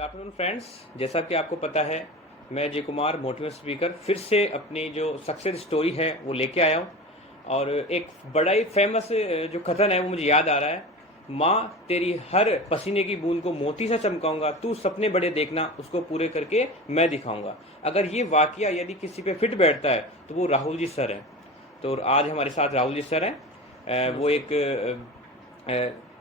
Good afternoon friends. जैसा कि आपको पता है, मैं अजय कुमार मोटिवेशनल स्पीकर फिर से अपनी जो सक्सेस स्टोरी है वो लेके आया हूँ। और एक बड़ा ही फेमस जो कथन है वो मुझे याद आ रहा है। माँ तेरी हर पसीने की बूंद को मोती से चमकाऊंगा, तू सपने बड़े देखना, उसको पूरे करके मैं दिखाऊंगा। अगर ये वाकया यदि किसी पे फिट बैठता है तो वो राहुल जी सर हैं। तो आज हमारे साथ राहुल जी सर हैं। वो एक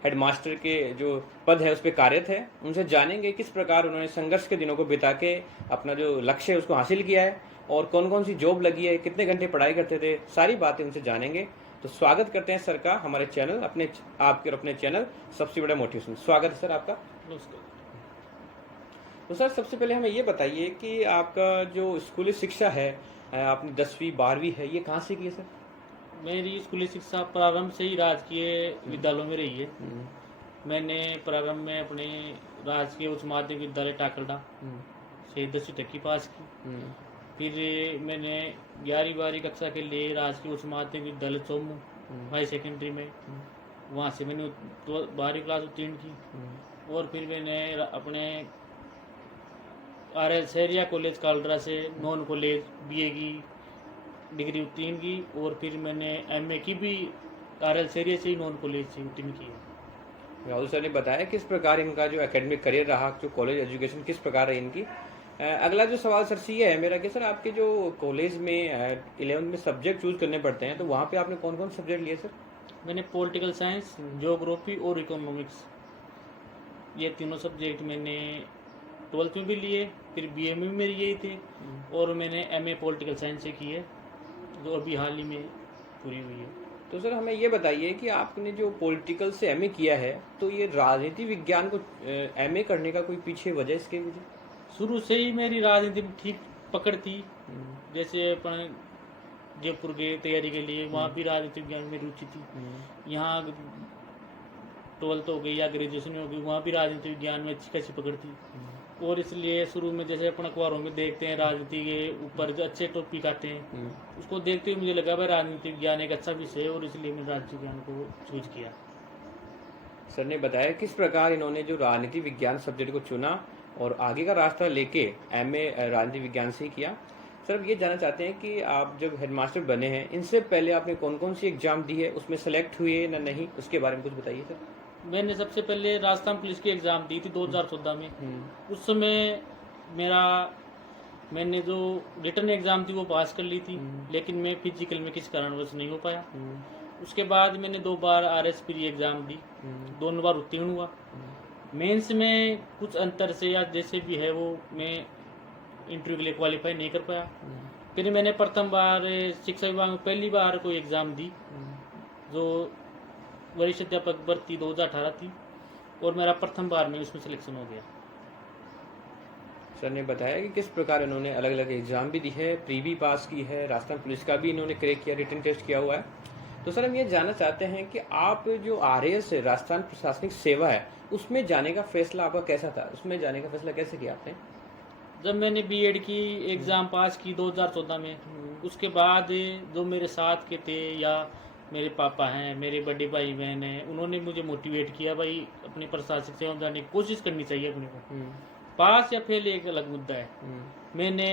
हेडमास्टर के जो पद है उस पर कार्यरत है। उनसे जानेंगे किस प्रकार उन्होंने संघर्ष के दिनों को बिता के अपना जो लक्ष्य है उसको हासिल किया है और कौन कौन सी जॉब लगी है, कितने घंटे पढ़ाई करते थे, सारी बातें उनसे जानेंगे। तो स्वागत करते हैं सर का हमारे चैनल, अपने आपके और अपने चैनल सबसे बड़ा मोटिवेशन। स्वागत है सर आपका। नमस्कार। तो सर सबसे पहले हमें ये बताइए कि आपका जो स्कूली शिक्षा है, आपने 10वीं 12वीं है, ये कहाँ से की है सर? मेरी स्कूली शिक्षा प्रारंभ से ही राजकीय विद्यालयों में रही है। मैंने प्रारंभ में अपने राजकीय उच्च माध्यमिक विद्यालय टाकरडा से 10वीं तक की पास की। फिर मैंने 11वीं कक्षा के लिए राजकीय उच्च माध्यमिक विद्यालय चौमू हाई सेकेंडरी में, वहाँ से मैंने 12वीं क्लास उत्तीर्ण की। और फिर मैंने अपने RL सहरिया कॉलेज कालरा से नॉन कॉलेज BA की डिग्री उत्तीर्ण की। और फिर मैंने MA की भी RL सहरिया से ही नॉन कॉलेज से उत्तीर्ण की है। राहुल सर ने बताया किस प्रकार इनका जो एकेडमिक करियर रहा, जो कॉलेज एजुकेशन किस प्रकार रही इनकी। अगला जो सवाल सर से ये है मेरा कि सर आपके जो कॉलेज में 11th में सब्जेक्ट चूज करने पड़ते हैं, तो वहाँ पे आपने कौन कौन सब्जेक्ट लिए सर? मैंने पॉलिटिकल साइंस, ज्योग्राफी और इकोनॉमिक्स, ये तीनों सब्जेक्ट मैंने 12th में भी लिए। फिर BA में भी मेरी यही थे। और मैंने MA पॉलिटिकल साइंस से की है, जो अभी हाल ही में पूरी हुई है। तो सर हमें ये बताइए कि आपने जो पॉलिटिकल से MA किया है, तो ये राजनीति विज्ञान को MA करने का कोई पीछे वजह इसके पीछे? शुरू से ही मेरी राजनीति में ठीक पकड़ थी। जैसे अपन जयपुर गए तैयारी के लिए, वहाँ भी राजनीति विज्ञान में रुचि थी। यहाँ 12th हो गई या ग्रेजुएशन हो गई, वहाँ भी राजनीति विज्ञान में अच्छी खासी पकड़ थी। और इसलिए शुरू में जैसे अपन अखबारों में देखते हैं राजनीति के ऊपर जो अच्छे टॉपिक आते हैं, उसको देखते हुए मुझे लगा भाई राजनीति विज्ञान एक अच्छा विषय है, और इसलिए मैंने राजनीति विज्ञान को चूज किया। सर ने बताया किस प्रकार इन्होंने जो राजनीति विज्ञान सब्जेक्ट को चुना और आगे का रास्ता लेके MA राजनीति विज्ञान से ही किया। सर अब ये जानना चाहते हैं कि आप जब हेडमास्टर बने हैं, इनसे पहले आपने कौन कौन सी एग्जाम दी है, उसमें सेलेक्ट हुए ना नहीं, उसके बारे में कुछ बताइए सर। मैंने सबसे पहले राजस्थान पुलिस की एग्ज़ाम दी थी 2014 में। उस समय मैंने जो रिटर्न एग्ज़ाम थी वो पास कर ली थी, लेकिन मैं फिजिकल में किसी कारणवश नहीं हो पाया। उसके बाद मैंने 2 बार RS प्री एग्ज़ाम दी, दोनों बार उत्तीर्ण हुआ। मेंस में कुछ अंतर से या जैसे भी है वो मैं इंटरव्यू के लिए क्वालिफाई नहीं कर पाया। फिर मैंने प्रथम बार शिक्षा विभाग में पहली बार कोई एग्ज़ाम दी, जो वरिष्ठ अध्यापक भर्ती 2018 थी, और मेरा प्रथम बार में उसमें सिलेक्शन हो गया। सर ने बताया कि किस प्रकार इन्होंने अलग अलग एग्जाम भी दी है, प्री भी पास की है, राजस्थान पुलिस का भी इन्होंने क्रैक किया, रिटन टेस्ट किया हुआ है। तो सर हम ये जानना चाहते हैं कि आप जो RAS है, राजस्थान प्रशासनिक सेवा है, उसमें जाने का फैसला आपका कैसा था? उसमें जाने का फैसला कैसे किया आपने? जब मैंने B.Ed की एग्ज़ाम पास की 2014 में, उसके बाद जो मेरे साथ के थे या मेरे पापा हैं, मेरे बड़े भाई बहन हैं, उन्होंने मुझे मोटिवेट किया भाई अपनी प्रशासनिक सेवा में जाने की कोशिश करनी चाहिए अपने को। पास या फेल एक अलग मुद्दा है। मैंने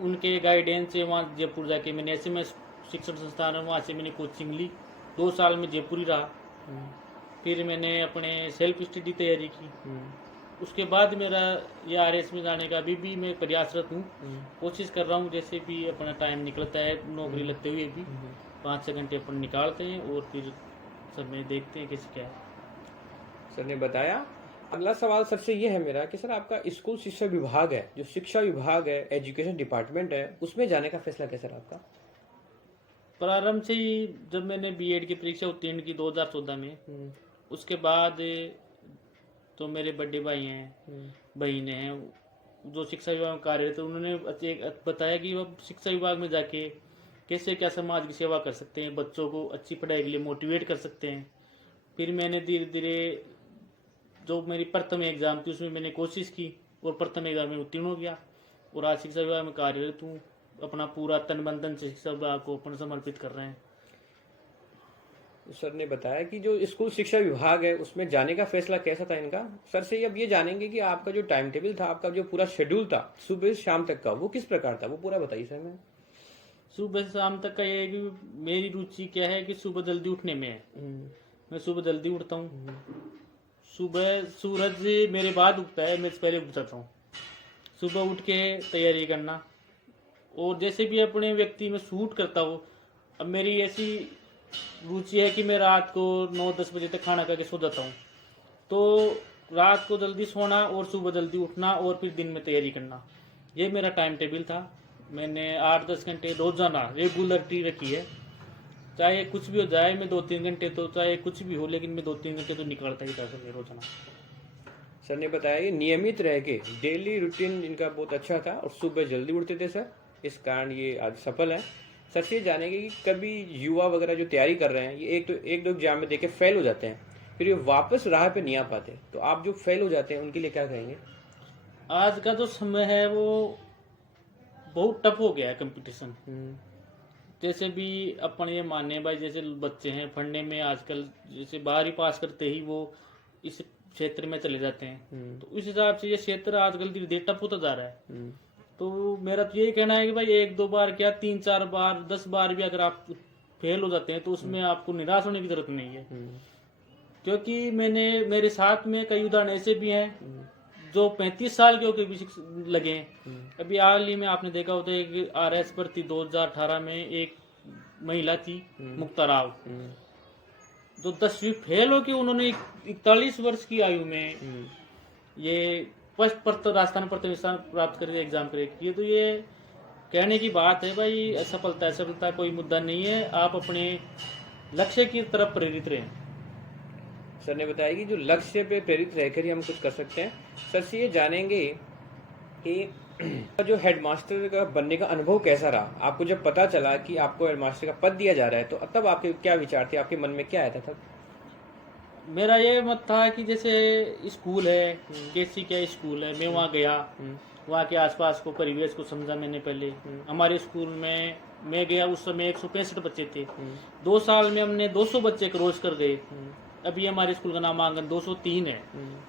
उनके गाइडेंस से वहाँ जयपुर जाके मैंने SMS शिक्षण संस्थान है, वहाँ से मैंने कोचिंग ली। 2 साल में जयपुर ही रहा। फिर मैंने अपने सेल्फ स्टडी तैयारी की। उसके बाद मेरा ये RS में जाने का अभी भी मैं प्रयासरत हूँ, कोशिश कर रहा हूँ। जैसे भी अपना टाइम निकलता है नौकरी लगते हुए भी 5-6 घंटे अपन निकालते हैं और फिर समय देखते हैं कैसे क्या है। सर ने बताया। अगला सवाल सर से ये है मेरा कि सर आपका स्कूल शिक्षा विभाग है, जो शिक्षा विभाग है, एजुकेशन डिपार्टमेंट है, उसमें जाने का फैसला कैसा रहा आपका? प्रारंभ से ही जब मैंने B.Ed की परीक्षा उत्तीर्ण की 2014 में, उसके बाद तो मेरे बड़े भाई हैं, बहन हैं, जो शिक्षा विभाग में कार्यरत थे, उन्होंने बताया कि अब शिक्षा विभाग में जाके कैसे क्या समाज की सेवा कर सकते हैं, बच्चों को अच्छी पढ़ाई के लिए मोटिवेट कर सकते हैं। फिर मैंने धीरे धीरे जो मेरी प्रथम एग्ज़ाम थी उसमें मैंने कोशिश की और प्रथम एग्ज़ाम में उत्तीर्ण हो गया, और आज शिक्षा विभाग में कार्यरत हूँ। अपना पूरा तन मन धन से शिक्षा विभाग को अपन समर्पित कर रहे हैं। सर ने बताया कि जो स्कूल शिक्षा विभाग है उसमें जाने का फैसला कैसा था इनका। सर से अब ये जानेंगे कि आपका जो टाइम टेबल था, आपका जो पूरा शेड्यूल था सुबह से शाम तक का, वो किस प्रकार था, वो पूरा बताइए सर। मैं सुबह से शाम तक का ये है कि मेरी रुचि क्या है कि सुबह जल्दी उठने में है। मैं सुबह जल्दी उठता हूँ। सुबह सूरज मेरे बाद उगता है, मैं पहले उठ जाता हूँ। सुबह उठ के तैयारी करना, और जैसे भी अपने व्यक्ति में शूट करता हूँ। अब मेरी ऐसी रुचि है कि मैं रात को 9-10 बजे तक खाना खा के सो जाता हूँ। तो रात को जल्दी सोना और सुबह जल्दी उठना और फिर दिन में तैयारी करना, ये मेरा टाइम टेबल था। मैंने 8-10 घंटे रोजाना रेगुलरिटी रखी है। चाहे कुछ भी हो जाए, मैं 2-3 घंटे, तो चाहे कुछ भी हो, लेकिन मैं 2-3 घंटे तो निकालता ही था सर रोजाना। सर ने बताया ये नियमित रह के डेली रूटीन इनका बहुत अच्छा था और सुबह जल्दी उठते थे सर, इस कारण ये आज सफल है। सर से ये जानेंगे कि कभी युवा वगैरह जो तैयारी कर रहे हैं, ये एक दो एग्जाम में देके फेल हो जाते हैं, फिर ये वापस राह पे नहीं आ पाते, तो आप जो फेल हो जाते हैं उनके लिए क्या कहेंगे? आज का जो समय है वो बहुत टफ हो गया है कंपटीशन। जैसे भी अपन ये माने भाई, जैसे बच्चे हैं पढ़ने में आजकल, जैसे 12वीं पास करते ही वो इस क्षेत्र में चले जाते हैं, तो उस हिसाब से ये क्षेत्र आजकल धीरे धीरे टफ होता जा रहा है। तो मेरा तो यही कहना है कि भाई 1-2 बार क्या 3-4 बार 10 बार भी अगर आप फेल हो जाते हैं तो उसमें आपको निराश होने की जरूरत नहीं है। क्योंकि मेरे साथ में कई उदाहरण ऐसे भी हैं जो 35 साल के होकर भी लगे हैं। अभी हाल ही में आपने देखा होता है कि RS भर्ती 2018 में एक महिला थी, मुक्ता राव, जो 10वीं फेल हो के उन्होंने 41 वर्ष की आयु में ये फर्स्ट राजस्थान प्रथम स्थान प्राप्त करके एग्जाम क्रैक किए। तो ये कहने की बात है भाई, असफलता कोई मुद्दा नहीं है, आप अपने लक्ष्य की तरफ प्रेरित रहें। सर ने बताया कि जो लक्ष्य पे प्रेरित रहकर ही हम कुछ कर सकते हैं। सर से ये जानेंगे कि जो हेडमास्टर का बनने का अनुभव कैसा रहा, आपको जब पता चला कि आपको हेडमास्टर का पद दिया जा रहा है, तो तब आपके क्या विचार थे, आपके मन में क्या आया था तब? मेरा ये मत था कि जैसे स्कूल है, कैसी क्या स्कूल है, मैं वहाँ गया, वहाँ के आसपास को परिवेश को समझा मैंने पहले। हमारे स्कूल में मैं गया उस समय 165 बच्चे थे। 2 साल में हमने 200 बच्चे क्रॉस कर गए। अभी हमारे स्कूल का नामांकन 203 है,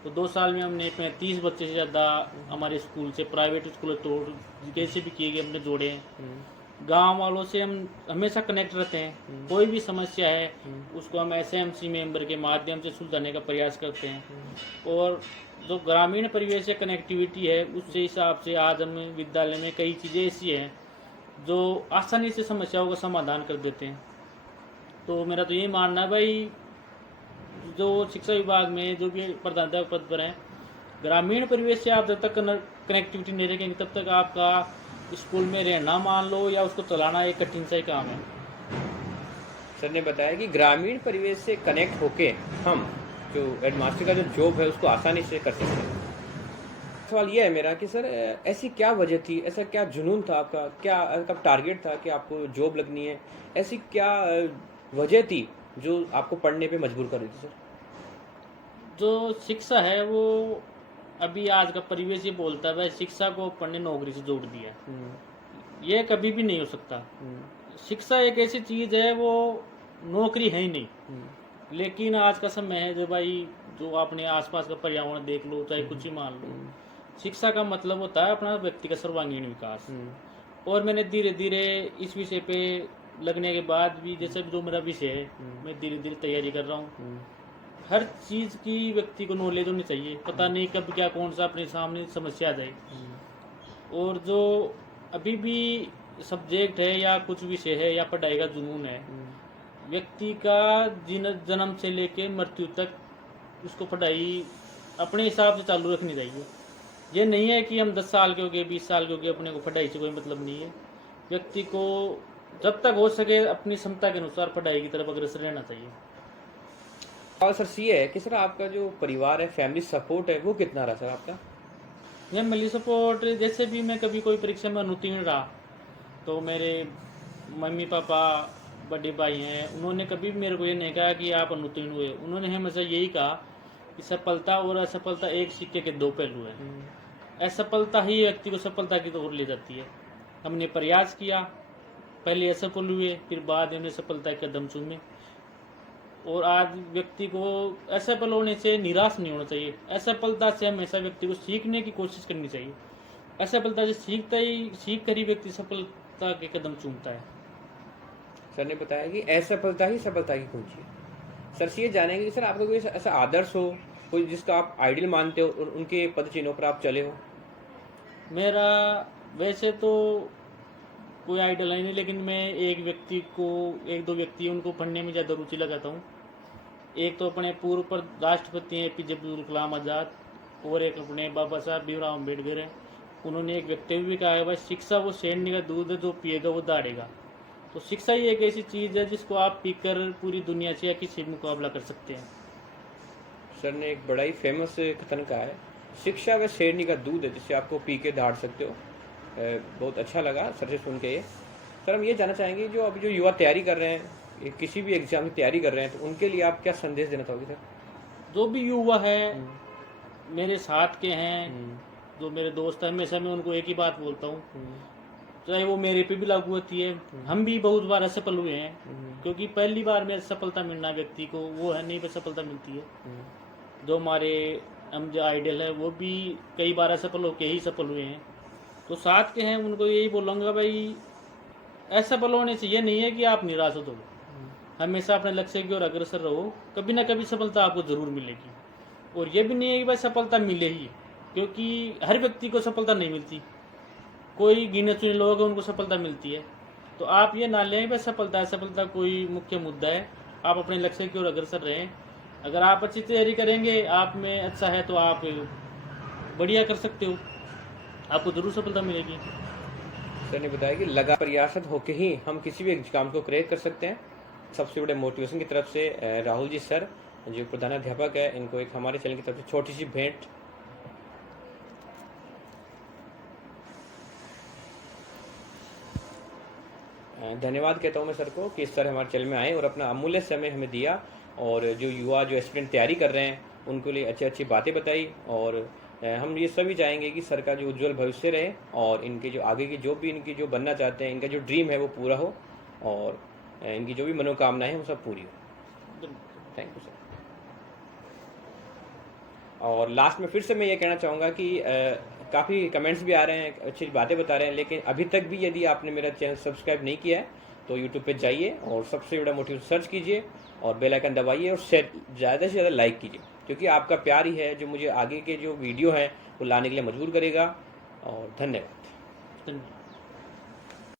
तो 2 साल में हमने 35 बच्चे से ज़्यादा हमारे स्कूल से, प्राइवेट स्कूल तोड़ कैसे भी किए गए हमने जोड़े हैं। गांव वालों से हम हमेशा कनेक्ट रहते हैं, कोई भी समस्या है उसको हम SMC मेंबर के माध्यम से सुलझाने का प्रयास करते हैं। और जो ग्रामीण परिवेश से कनेक्टिविटी है, उससे हिसाब से आज हम विद्यालय में कई चीज़ें ऐसी हैं जो आसानी से समस्याओं का समाधान कर देते हैं। तो मेरा तो यही मानना है भाई, जो शिक्षा विभाग में जो भी प्रधानाध्यापक पद पर हैं, ग्रामीण परिवेश से आप जब तक कनेक्टिविटी नहीं रखेंगे तब तक आपका स्कूल में रहना मान लो या उसको चलाना एक कठिन सा ही काम है। सर ने बताया कि ग्रामीण परिवेश से कनेक्ट होके हम जो हेडमास्टर का जो जॉब है उसको आसानी से कर सकते हैं। सवाल ये है मेरा कि सर ऐसी क्या वजह थी, ऐसा क्या जुनून था आपका, क्या आपका टारगेट था कि आपको जॉब लगनी है, ऐसी क्या वजह थी जो आपको पढ़ने पे मजबूर कर रही थी सर? जो शिक्षा है वो अभी आज का परिवेश ये बोलता है भाई शिक्षा को पढ़ने नौकरी से जोड़ दिया है, ये कभी भी नहीं हो सकता। शिक्षा एक ऐसी चीज है, वो नौकरी है ही नहीं। लेकिन आज का समय है जो भाई, जो अपने आसपास का पर्यावरण देख लो, चाहे कुछ ही मान लो, शिक्षा का मतलब होता है अपना व्यक्ति का सर्वांगीण विकास। और मैंने धीरे धीरे इस विषय पे लगने के बाद भी, जैसे जो मेरा विषय है, मैं धीरे धीरे तैयारी कर रहा हूँ। हर चीज़ की व्यक्ति को नॉलेज होनी चाहिए, पता नहीं कब क्या कौन सा अपने सामने समस्या आ जाए। और जो अभी भी सब्जेक्ट है या कुछ विषय है या पढ़ाई का जुनून है, व्यक्ति का जन्म से लेके मृत्यु तक उसको पढ़ाई अपने हिसाब से चालू रखनी चाहिए। ये नहीं है कि हम 10 साल के हो गए, 20 साल के हो गए, अपने को पढ़ाई से कोई मतलब नहीं है। व्यक्ति को जब तक हो सके अपनी क्षमता के अनुसार पढ़ाई की तरफ अग्रसर रहना चाहिए। और सर सी है कि सर आपका जो परिवार है, फैमिली सपोर्ट है, वो कितना रहा सर आपका? फैमिली सपोर्ट, जैसे भी मैं कभी कोई परीक्षा में अनुत्तीर्ण रहा तो मेरे मम्मी पापा, बड़े भाई हैं, उन्होंने कभी भी मेरे को ये नहीं कहा कि आप अनुत्तीर्ण हुए। उन्होंने हमेशा यही कहा कि सफलता और असफलता एक सिक्के के 2 पहलू हैं। असफलता ही व्यक्ति को सफलता की ओर ले जाती है। हमने प्रयास किया, पहले असफल हुए, फिर बाद में सफलता के कदम चूमे। और आज व्यक्ति को असफल होने से निराश नहीं होना चाहिए। असफलता से हमेशा व्यक्ति को सीखने की कोशिश करनी चाहिए। असफलता से सीख कर ही व्यक्ति सफलता के कदम चूमता है। सर ने बताया कि असफलता ही सफलता की कुंजी है। सर से ये जानेंगे कि सर आपका कोई ऐसा आदर्श हो, कोई जिसका आप आइडियल मानते हो और उनके पद चिन्हों पर आप चले हो? मेरा वैसे तो कोई आइडल है नहीं, लेकिन मैं एक दो व्यक्ति उनको पढ़ने में ज़्यादा रुचि लगाता हूँ। एक तो अपने पूर्व पर राष्ट्रपति हैं APJ अब्दुल कलाम आज़ाद, और एक अपने बाबा साहब भीमराव अम्बेडकर हैं। उन्होंने एक वक्तव्य भी कहा है, भाई शिक्षा वो सैन्य का दूध है, जो पिएगा वो दाढ़ेगा। तो शिक्षा ही एक ऐसी चीज़ है जिसको आप पीकर पूरी दुनिया से या किसी भी मुकाबला कर सकते हैं। सर ने एक बड़ा ही फेमस कथन कहा है, शिक्षा व शेरनी का दूध है जिसे आपको पी के दाढ़ सकते हो। बहुत अच्छा लगा सर से सुन के ये। सर हम ये जानना चाहेंगे, जो अभी जो युवा तैयारी कर रहे हैं, किसी भी एग्जाम की तैयारी कर रहे हैं, तो उनके लिए आप क्या संदेश देना चाहोगे सर? जो भी युवा है मेरे साथ के हैं, जो मेरे दोस्त हैं, हमेशा मैं उनको एक ही बात बोलता हूँ, चाहे वो मेरे पे भी लागू होती है। हम भी बहुत बार असफल हुए हैं, क्योंकि पहली बार में सफलता मिलना व्यक्ति को वो है नहीं, पर सफलता मिलती है। जो हमारे हम जो आइडल है वो भी कई बार असफल होके ही सफल हुए हैं। तो साथ के हैं उनको यही बोलूँगा, भाई असफल होने से ये नहीं है कि आप निराश हो, हमेशा अपने लक्ष्य की ओर अग्रसर रहो, कभी ना कभी सफलता आपको ज़रूर मिलेगी। और ये भी नहीं है कि भाई सफलता मिले ही, क्योंकि हर व्यक्ति को सफलता नहीं मिलती, कोई गिने चुने लोग हैं उनको सफलता मिलती है। तो आप ये ना लें भाई सफलता कोई मुख्य मुद्दा है। आप अपने लक्ष्य की ओर अग्रसर रहें। अगर आप अच्छी तैयारी करेंगे, आप में अच्छा है, तो आप बढ़िया कर सकते हो, आपको ज़रूर सफलता मिलेगी। सर ने बताया कि लगा प्रयासत होके ही हम किसी भी काम को क्रैक कर सकते हैं। सबसे बड़े मोटिवेशन की तरफ से राहुल जी सर, जो प्रधानाध्यापक है, इनको एक हमारे चैनल की तरफ से छोटी सी भेंट। धन्यवाद कहता हूँ मैं सर को कि इस तरह हमारे चैनल में आए और अपना अमूल्य समय हमें दिया, और जो युवा जो स्टूडेंट तैयारी कर रहे हैं उनके लिए अच्छी अच्छी बातें बताई। और हम ये सभी चाहेंगे कि सर का जो उज्जवल भविष्य रहे, और इनके जो आगे की जो भी इनकी जो बनना चाहते हैं, इनका जो ड्रीम है वो पूरा हो, और इनकी जो भी मनोकामनाएं हैं वो सब पूरी हो। Thank you sir. और लास्ट में फिर से मैं ये कहना चाहूँगा कि काफ़ी कमेंट्स भी आ रहे हैं, अच्छी बातें बता रहे हैं, लेकिन अभी तक भी यदि आपने मेरा चैनल सब्सक्राइब नहीं किया है तो यूट्यूब पे जाइए और सबसे बड़ा मोटिवेशन सर्च कीजिए और बेल आइकन दबाइए और शेयर ज़्यादा से ज़्यादा लाइक कीजिए, क्योंकि आपका प्यार ही है जो मुझे आगे के जो वीडियो हैं वो लाने के लिए मजबूर करेगा। और धन्यवाद।